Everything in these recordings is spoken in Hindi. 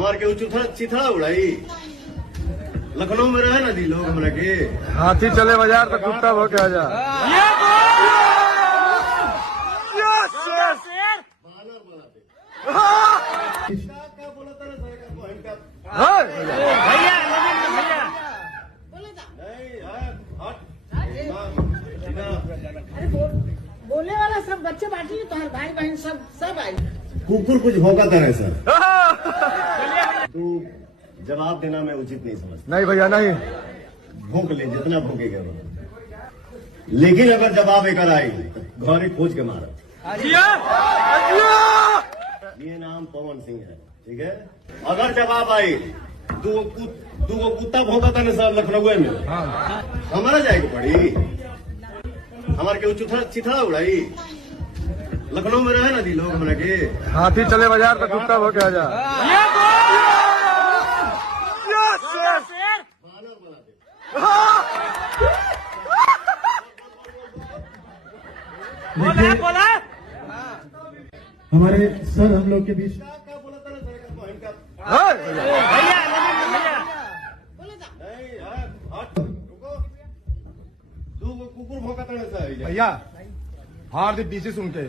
हमारे के चिथड़ा उड़ाई लखनऊ में रहे ना दी लोग हमरा के हाथी चले बाजार तो कुत्ता हो के आजा। बोले वाला सब बच्चे बाटी तो हर भाई बहन सब आई। कुकुर कुछ भौंका है सर। तू जवाब देना मैं उचित नहीं समझता। नहीं भैया नहीं, भूख ले जितना भूखेगा, लेकिन अगर जवाब एक आई तो घरे खोज के मारा। ये नाम पवन सिंह है, ठीक है। अगर जवाब आई दो कुत्ता भौंका था ना सर लखनऊ में, हमारा जाएगी पड़ी। हमारे के चिथड़ा उड़ाई लखनऊ में रहे ना दी लोग हमरा के हाथी चले बाजार तो कुत्ता हो के आजा। बोला हमारे सर हम लोग के बीच कुकुर भौंका था ना सर भैया हार दे पीछे सुन के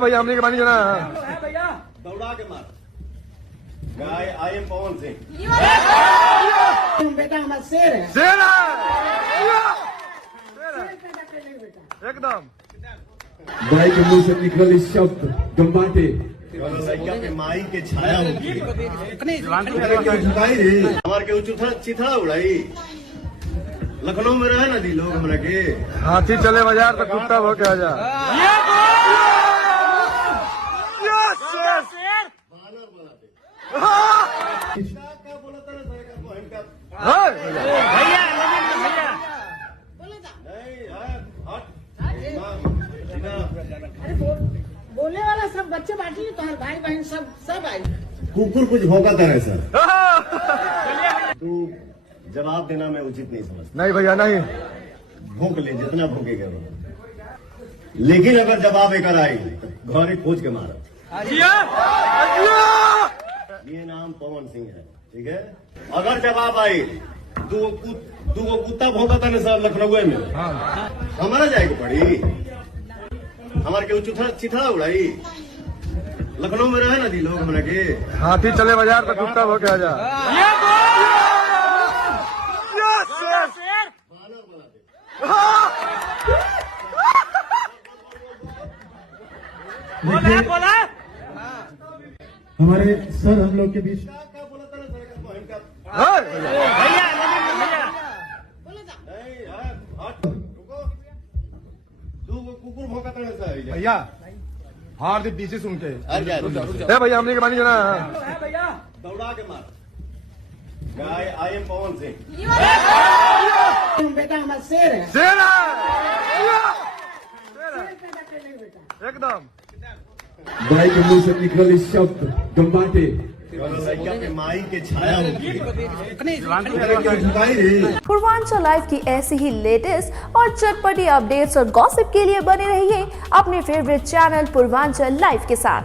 भैया हमने के बानी जाना दौड़ा के मार। गाय आई एम पवन सिंह। बेटा हमारा शेर है। शेर एकदम। भाई के मुंह से निकल इस शब्द गंबाटे के माई के छाया होगी। हमारे के चिथड़ा उड़ाई लखनऊ में रहे ना दी लोग हमरा के हाथी चले बाजार तो कुत्ता हो के आजा। बोले वाला सब बच्चे बाटी तो हर भाई बहन सब आई। कुकुर कुछ भौंका है सर। तू जवाब देना मैं उचित नहीं समझता। नहीं भैया नहीं, भूख ले जितना भूखेगा, लेकिन अगर जवाब एक आई तो घरे खोज के मारा। ये नाम पवन सिंह है, ठीक है। अगर जवाब आई दो कुत्ता भौंका था ना सर लखनऊ में, हमारा जाएगी पड़ी। हमारे के चिथड़ा उड़ाई लखनऊ में रहे ना दी लोग हमरा के हाथी चले बाजार तो कुत्ता हो के आजा। बोला हमारे सर हम लोग के बीच कुकुर भौंका था ना सर भैया हार दे पीछे सुन के भैया हमने के बानी जाना दौड़ा के मार। गाय आई एम पवन सिंह। बेटा हमारा शेर है। शेर एकदम। भाई के मुंह से निकल इस शब्द गंबाटे के माई के छाया होगी। पूर्वांचल लाइव की ऐसी ही लेटेस्ट और चटपटी अपडेट्स और गॉसिप के लिए बने रहिए अपने फेवरेट चैनल पूर्वांचल लाइव के साथ।